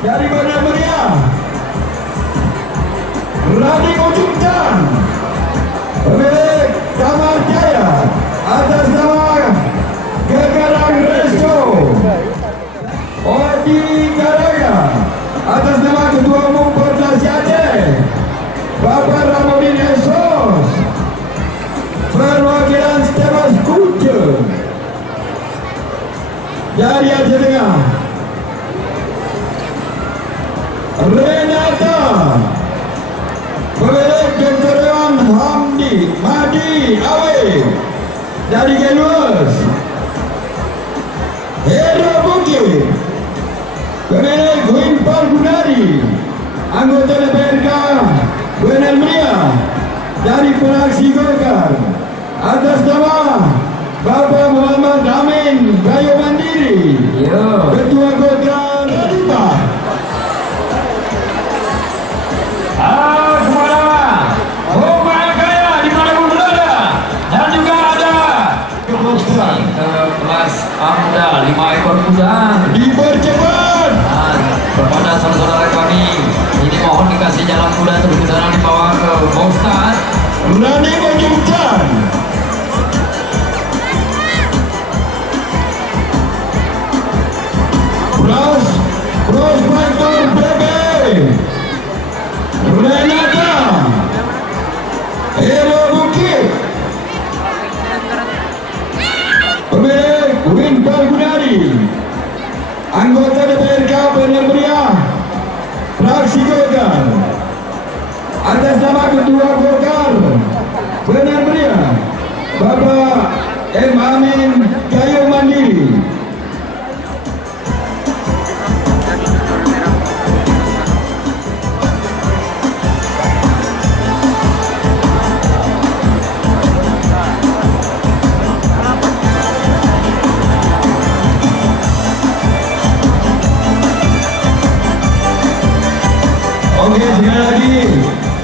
dari Bandar Meriah, Rani Ujungcan, pemilik Damar Jaya atas nama Gegarang Resto, Odi Garaya atas nama Ketua Umum Perdas Aceh, Bapak Ramodin Esos, perwakilan Stemas Kuce dari Aceh Tengah, Renata, pemilik Dr. Dewan Hamdi Madi Awe dari Genus, Hero Bukit, pemilik Wimpal Gunari, anggota DPRK Bandar Meriah dari fraksi Golkar, atas nama Bapak Muhammad Amin Gayo Mandiri, Ketua Golkar Radita. Kepada Bapak Gaya di mana pun berada, dan juga ada ke kelas A muda 5 ekor kuda Dipercepat. kepada saudara kami ini mohon dikasih jalan kuda terus ke sana dibawa ke Bostad Rani Ujungcan, Prospektor BB, Renata, Hero Bukit, pemilik Wimpal Gunari, anggota DPRK Bandar Meriah, fraksi Golkar, atas nama Ketua Golkar Bandar Meriah, Bapak M. Amin Gayo Mandiri. Oke, sekali lagi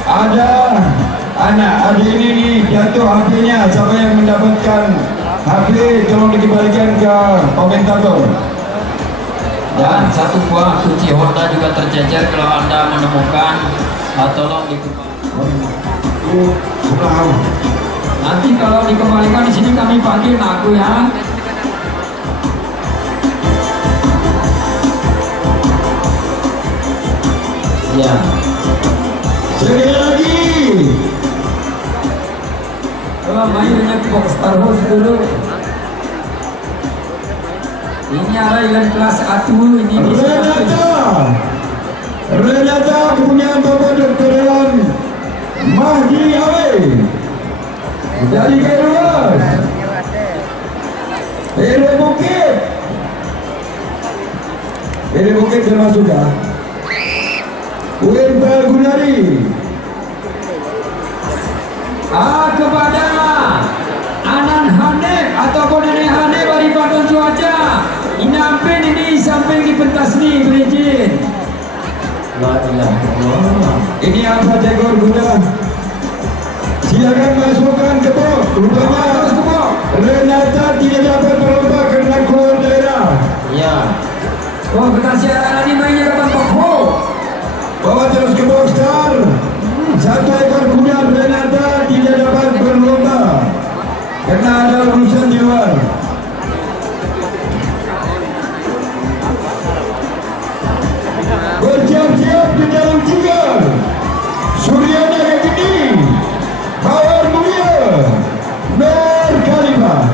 ada anak adik ini nih jatuh HP-nya. Siapa yang mendapatkan HP tolong dikembalikan ke komentator. dan satu buah kunci Honda juga tercecer. Kalau Anda menemukan tolong dikembalikan. Nanti kalau dikembalikan di sini kami panggil aku ya. Ya. Sekali lagi. Mainnya box Star Wars dulu. Ini ada yang kelas A1 ini bisa. Renata punya Bapak Dr. Dewan Mahdi Awe dari Genus, Hero Bukit. Hero Bukit termasuk ya. Wimpal Gunari. Kepada Anan Hanif ataupun Nenek Hanif dari Pantun Cuaca, inampin ini sampai di pentas nih berizin. La ilaha illallah. Ini apa ekor kuda? Silakan masukkan ke box. Rupanya Renata tidak dapat berlomba karena keluar daerah. Ya. Oh, kita siaran ini mainnya ke tempat Bawa terus ke box star. Satu ekor kuda Renata tidak dapat berlomba karena ada urusan di luar. Bersiap-siap di dalam tiga. Suryana yang gede, Mawar Mulia, Nur Khalifah.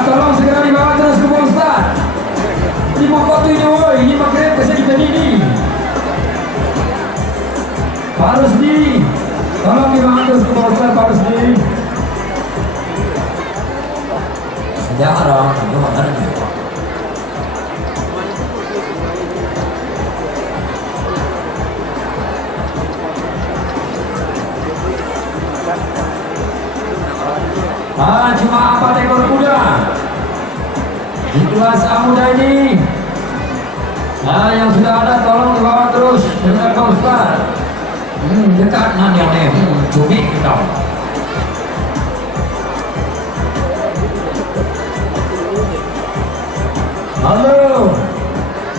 Tolong segera dibawa terus ke Polstar. Ini mau kotunya woi, ini pakai bisa kita ini. Pak Rusdi, tolong dibawa terus ke Polstar Pak Rusdi. Sejarah, itu makanya. Cuma 4 ekor kuda di kelas A muda ini. Yang sudah ada tolong dibawa terus dengan Pak Ustaz. Dekat nanti cumi kita. Halo,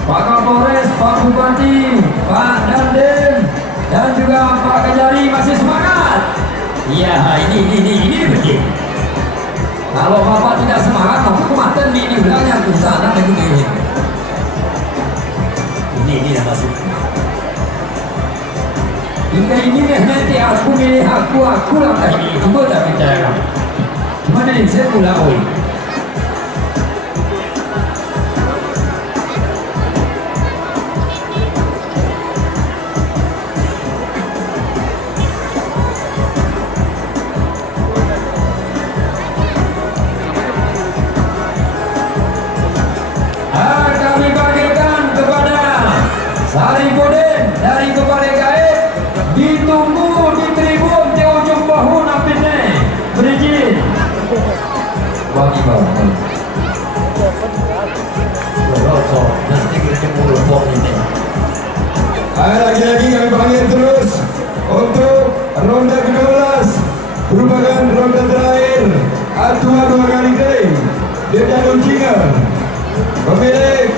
Pak Kapolres, Pak Bupati, Pak Dandim, dan juga Pak Kejari masih semangat. Iya, ini betul. Kalau Bapak tidak semangat, aku kematian ini bilangnya ke sana lagi ini. Ini yang masuk. Jika ini nanti aku milih aku lah ini. Aku tak percaya. Mana ini saya pulang. Kami panggilkan kepada Saripudin dari Kepala Gaib, ditunggu di tribun di ujung bahu napinnya. Berizin. Bagi bawah. Rosok, nanti kita mulai bom ini. Lagi-lagi kami panggil terus untuk ronde ke-12 merupakan ronde terakhir Atua 2 kali kering Dedang Jinga pemilik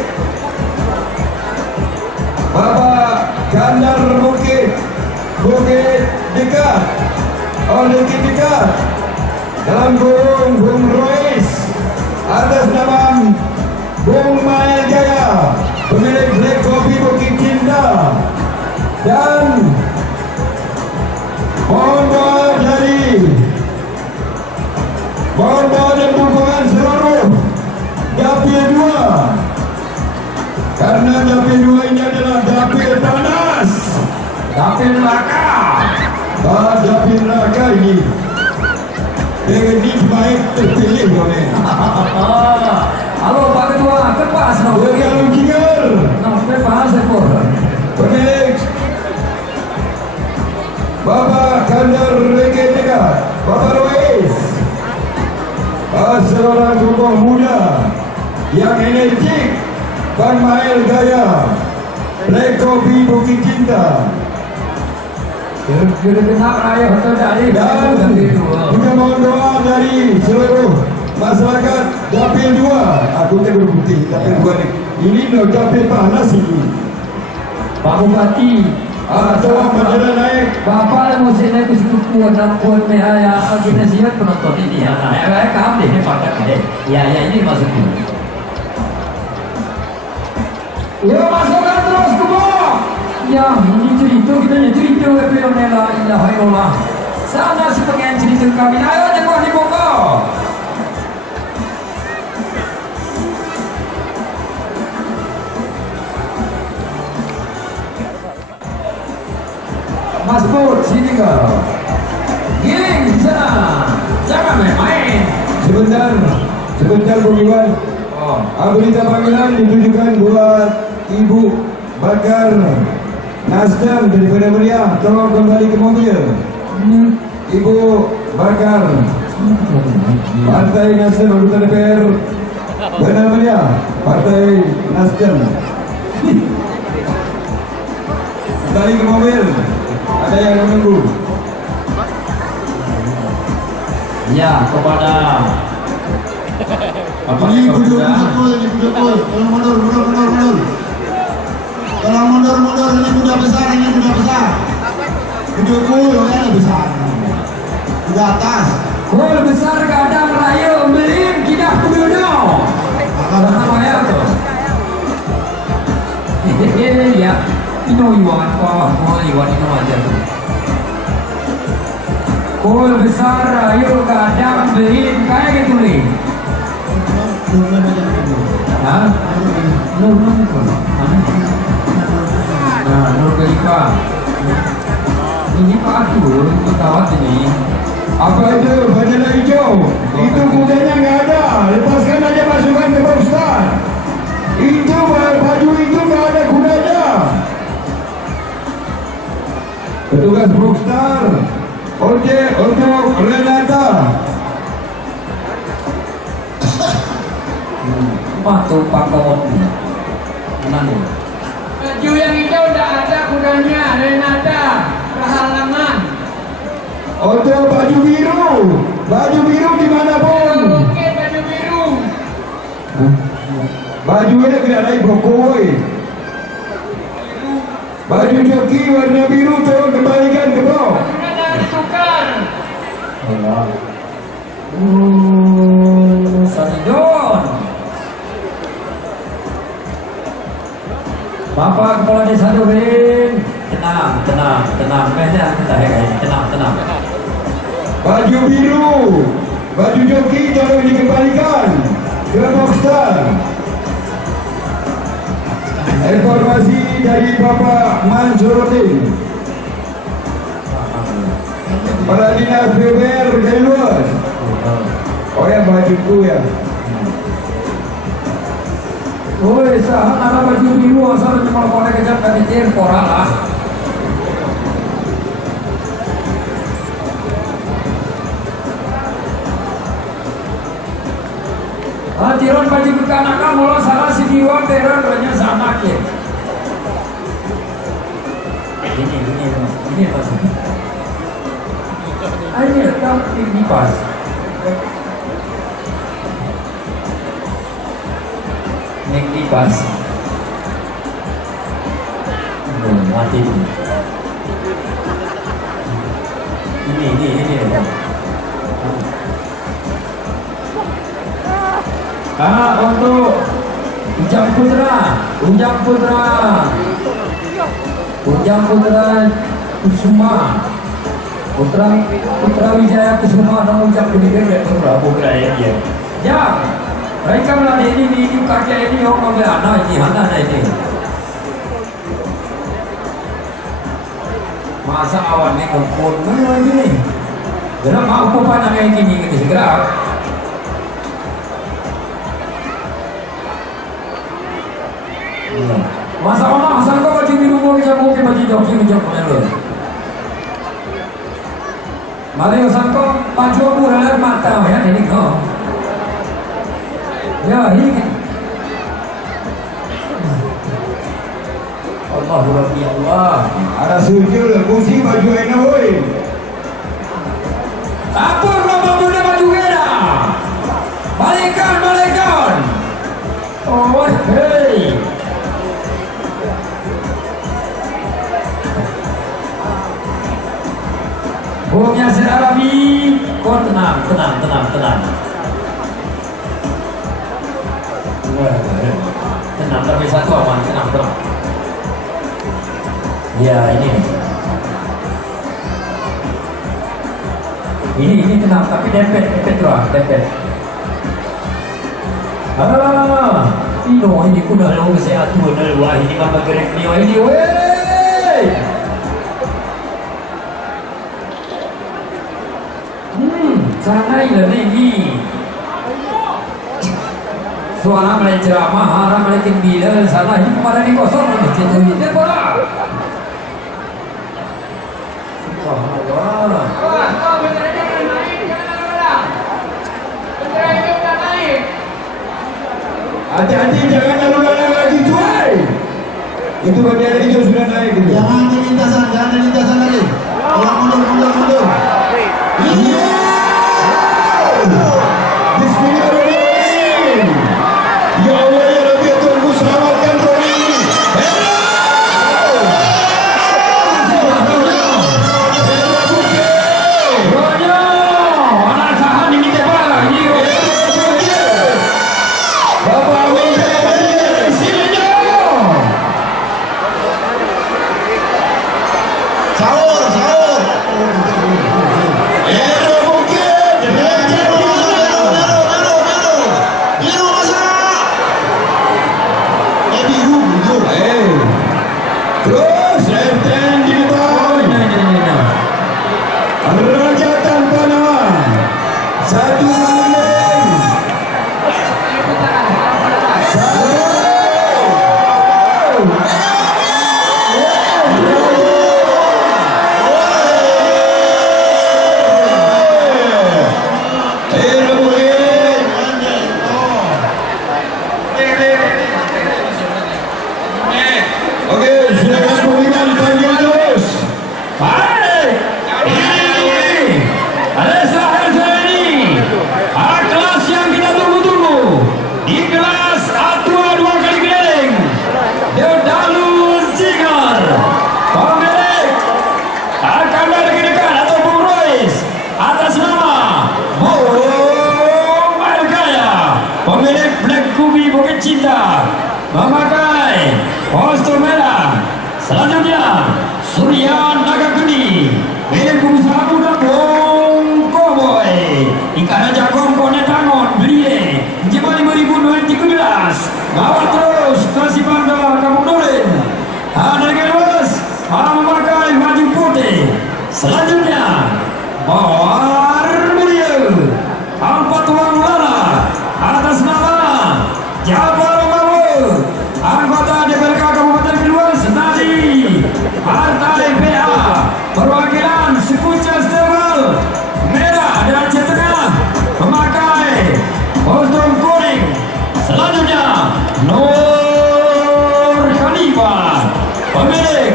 Bapak Gandar Bukit Dekat Bukit Dekat dalam kurung Bung Rois atas nama Bung Mael Jaya pemilik Black Coffee Bukit Cinta dan mohon doa dan dukungan seluruh Dapil 2 karena Dapil 2 ini adalah Dapil panas, Dapil neraka. Dapil neraka ini ini baik terpilih oleh Halo Pak Ketua, kepas no. Dedang Jinga Kepas ekor. pemilik Bapak Gandar Bukit Dekat Bapak Rois, seorang tokoh muda yang energik, Bang Mael Gaya Black Coffee Bukit Cinta Kira kenal raya hotel dari dan juga mohon doa dari seluruh masyarakat Dapil 2. Aku tak berbukti Dapil 2 ini no Dapil panas ini. Pak Bupati. Coba berjalan naik. Bapak yang mesti naik ke situ kuat dan kuat ya kita siap penonton ini ya. Kami ini pakai ini. Ya ini masuk dulu. Yuk masukkan terus ke bawah. Ya ini cerita kita cerita Pionela ilaha illallah. Sana si pengen cerita kami. Ayo nyekor di bawah. Mas Bud, sini kau. Giling sana, jangan main-main. Sebentar Bung Iwan. Berita panggilan ditujukan buat Ibu Bakar Nasdem daripada Meriah. Tolong kembali ke mobil. Ibu Bakar Partai Nasdem anggota DPR Benar Meriah Partai Nasdem kembali ke mobil. Ada yang menunggu. Ya kepada Ini duduk. Tolong mundur. Tolong mundur, ini kuda besar. Dudukku, ya besar. Kuda atas. gol besar kadang raya beliin kidah kuduno. Apa ya tuh? Ya, ino iwan itu aja tuh. Gol besar raya kadang beliin kayak gitu nih. Hah? Nur itu. Nah, Nur Kalifa. Ini Pak Atur, pesawat ini. Apa itu bendera hijau? Itu kudanya nggak ada. Lepaskan aja masukkan ke Boxstar. Itu baju itu nggak ada kudanya. Petugas Boxstar. Oke, untuk Renata. Patuh Pak Kawat. Mana? Baju yang hijau udah ada kudanya, Renata, kehalangan. Untuk baju biru dimanapun. Oke, baju biru. Bajunya kena naik pokok. Baju joki warna biru tolong kembalikan ke bawah. Bajunya jangan ditukar. Allah. Sanidon. Bapak Kepala Desa Durin, tenang. Tenang. Baju biru, baju joki tolong dikembalikan ke boxer. Informasi dari Bapak Mansuruddin, Kepala Dinas PUPR dari luar. Oh ya bajuku ya. Oi, sahan ada baju biru asal cuma boleh kejap dari tir koral lah. Tiron baju kekanakan mula salah si diwan teron banyak sana ke. Ini pas. Ini letak ini pas. Ini pas. Mati ini. Ini. Untuk Ujang Putra Kusuma, Putra Wijaya Kusuma dan Ujang Putra Prabowo ya. Ya, mereka melalui ini kakek ini orang anak ini. Masa awalnya kumpul mana ini? Kenapa aku pandang kayak gini segera? Masa orang asal kau baju biru mau kejamu ke baju joki kejamu dulu. Mari asal kau baju aku halat mata ya ini kau. Ya ini. Allahu Rabbi Allah. Ada sujud kursi baju ini woi. Apa kau punya baju merah? Balikan. Oh hey. Bung Yasir Arabi, kau tenang. Tenang, tapi satu aman, tenang. Ya ini tenang, tapi dempet terus. Ini kuda lo kesehatan wah ini apa gerek ini weh. Sana ini suara mulai ceramah, arah mulai gembira, sana ini kemarin ini kosong, masjid ini bola. Subhanallah. Kau benderanya jangan naik, jangan lalu. Bendera itu udah naik. Hati-hati jangan lalu lagi cuy. Itu bendera hijau sudah naik gitu. Jangan di lintasan lagi. Yang mundur. Iya. Bismillahirrahmanirrahim. Ya Allah ya Rabbi tunggu selamatkan kami ini. Anak sahan ini tebal, ini Bapak Wijaya sini. memakai kostum merah. Selanjutnya Surya Naga Geni milik pengusaha muda Bong Koboy. Ikan aja kongkone tangon belie Jema 2017. Bawa terus kasih banda Kampung Nurin. Ada Gelus memakai baju putih. Selanjutnya Mawar Beliau Empat Tuan Lala atas nama Jabar Mawu, anggota DPRK Kabupaten Kedua Senadi, Partai PA, perwakilan suku Castemal, merah dan tengah memakai kostum kuning. Selanjutnya Nur Khalifah, pemilik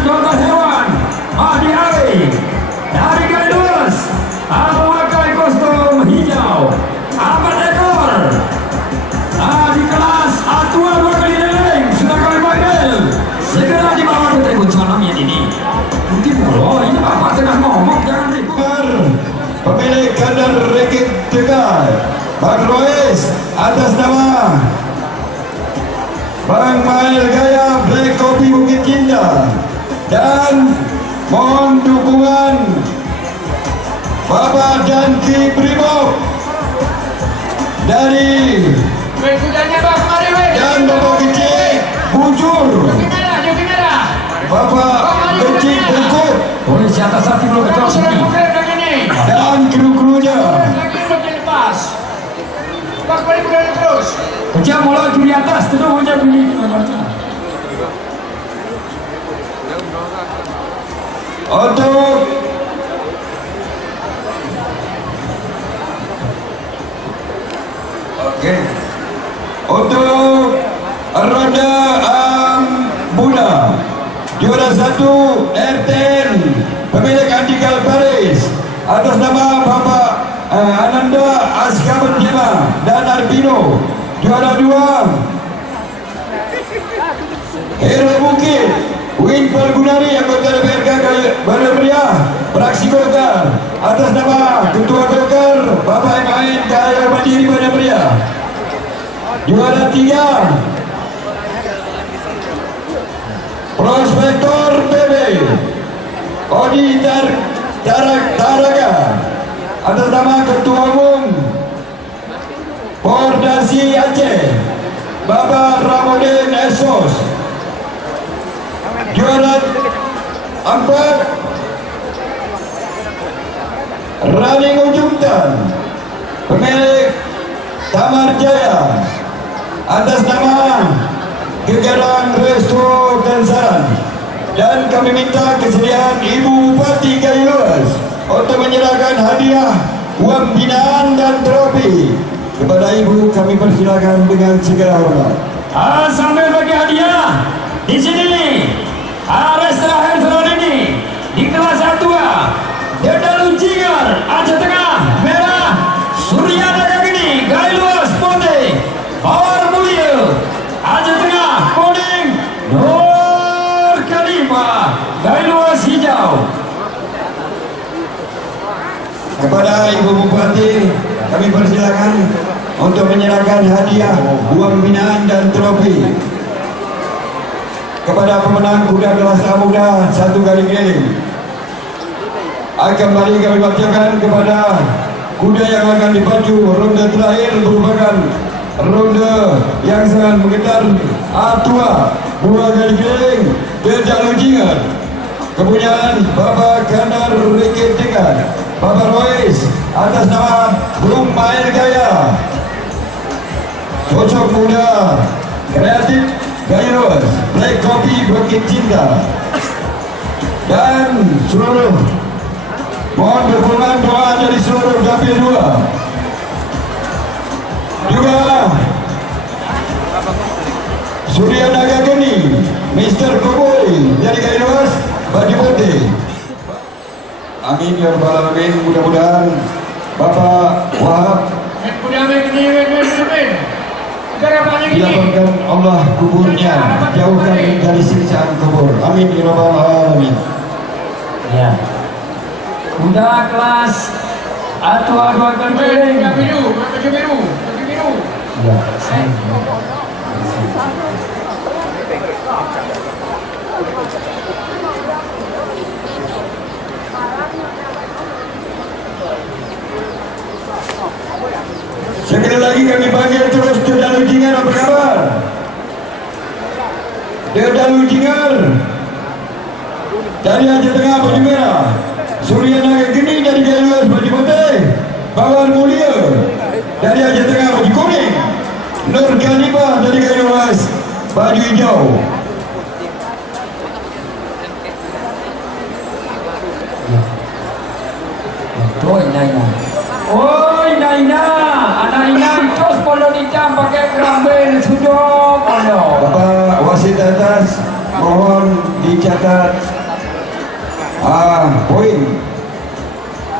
Dokter Hewan Adi Ali dari Gaidus, memakai kostum hijau. 4 ekor. Di kelas A2 2 kali leleng sudah kami panggil. Segera dibawa ke tribun malam ini. Mungkin ini bapak tengah ngomong, jangan ribut. Pemilik kandang Rekit Tegal Bang Rois atas nama Bang Mail Gaya Black Kopi Bukit Cinta, dan mohon dukungan Bapak Danki Brimob dari Weh, kudanya bang, mari weh. dan Bapak Kecil Bujur, Joki merah. Bapak Kecil Bukut, Polisi atas hati belum Kamu betul sudah sini. bukan lagi nih. dan kru-krunya. Lagi belum dilepas. Bang, balik udah terus. Kejam mulai di atas, terus hanya pilih. Untuk untuk Ronda Buddha juara 1 RTN pemilik Andikal Paris atas nama Bapak Ananda Askaban Jema dan Arbino. Juara 2 Hero Bukit Win Pergunari anggota DPRK Balai Meriah Praksi Golkar atas nama Ketua Golkar Bapak Emain Kaya Mandiri Balai Meriah. Juara 3 Prospektor PB Odi Taraga atas nama Ketua Umum Pordasi Aceh Bapak Ramodin Esos. Juara 4 Running Ujungtan pemilik Tamar Jaya atas nama Gegarang Resto Kansaran, dan kami minta kesediaan Ibu Bupati Gailus untuk menyerahkan hadiah uang binaan dan trofi kepada Ibu. Kami persilakan dengan segala hormat. Sambil bagi hadiah di sini. Ares terakhir tahun ini di kelas A2 Dedalu Jingar Aceh Tengah merah, Surya Naga Geni Gailus putih, Mawar Mulia Aceh Tengah kuning, Nur Khalifah Gailus hijau. Kepada Ibu Bupati kami persilakan untuk menyerahkan hadiah uang binaan dan trofi kepada pemenang kuda kelas A muda 1 kali keliling. Kembali kami bacakan kepada kuda yang akan dipacu ronde terakhir merupakan ronde yang sangat menggetar A2 2 kali keliling Dedalu Jingar, kepunyaan Bapak Kandar Rekit Tegal Bapak Rois atas nama Bung Mail Gaya, sosok muda kreatif Gairus Black Kopi Bukit Cinta, dan seluruh mohon dukungan doa dari seluruh dapil 2. Juga Surya Naga Geni Mr. Koboy dari Gairus baju putih. Amin ya rabbal alamin. Mudah-mudahan Bapak Wahab dilapangkan Allah kuburnya, jauhkan dari siksaan kubur. Amin ya rabbal alamin. Ya. Kuda kelas A2 2 kali keliling. Baju biru. Ya. Sekali lagi kami panggil terus Dedan Ujingan, apa kabar? Dedan Ujingan dari Aceh Tengah baju merah, Surya Naga Geni dari Galuas baju putih, Bawar Mulia dari Aceh Tengah baju kuning, Nur Khalifah dari Galuas baju hijau. Oi Naina. Oi Naina. Anak Ina terus polo hitam pakai keramben sudah polo. Bapak wasit atas mohon dicatat poin.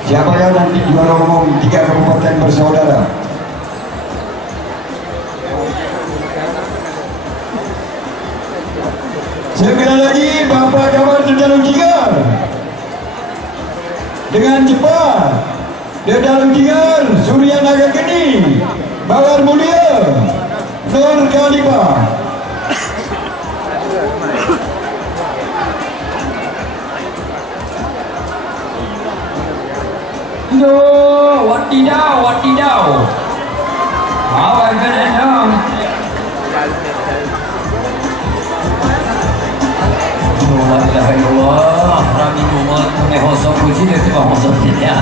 Siapakah nanti juara umum 3 kabupaten bersaudara? Sekali lagi Bapak Kabar Dedan Ujingan dengan cepat. Dedan Ujingan, Surya Naga Geni, Bawar Mulia, Nur Khalifah. No, wadidaw. Awak kena dong. Alhamdulillah, Rami Muhammad mengehosok puji dari bawah hosok dia.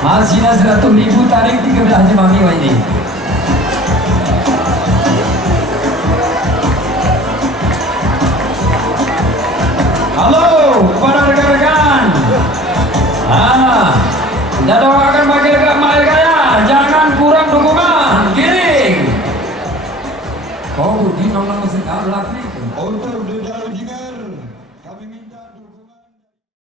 Hasilnya 100.000 tarik 13 jemami ini. Halo kepada rekan-rekan. Kita doakan bagi rekan Mail Kaya, jangan kurang dukungan. Giring. Oh, di nong-nong sekali. Untuk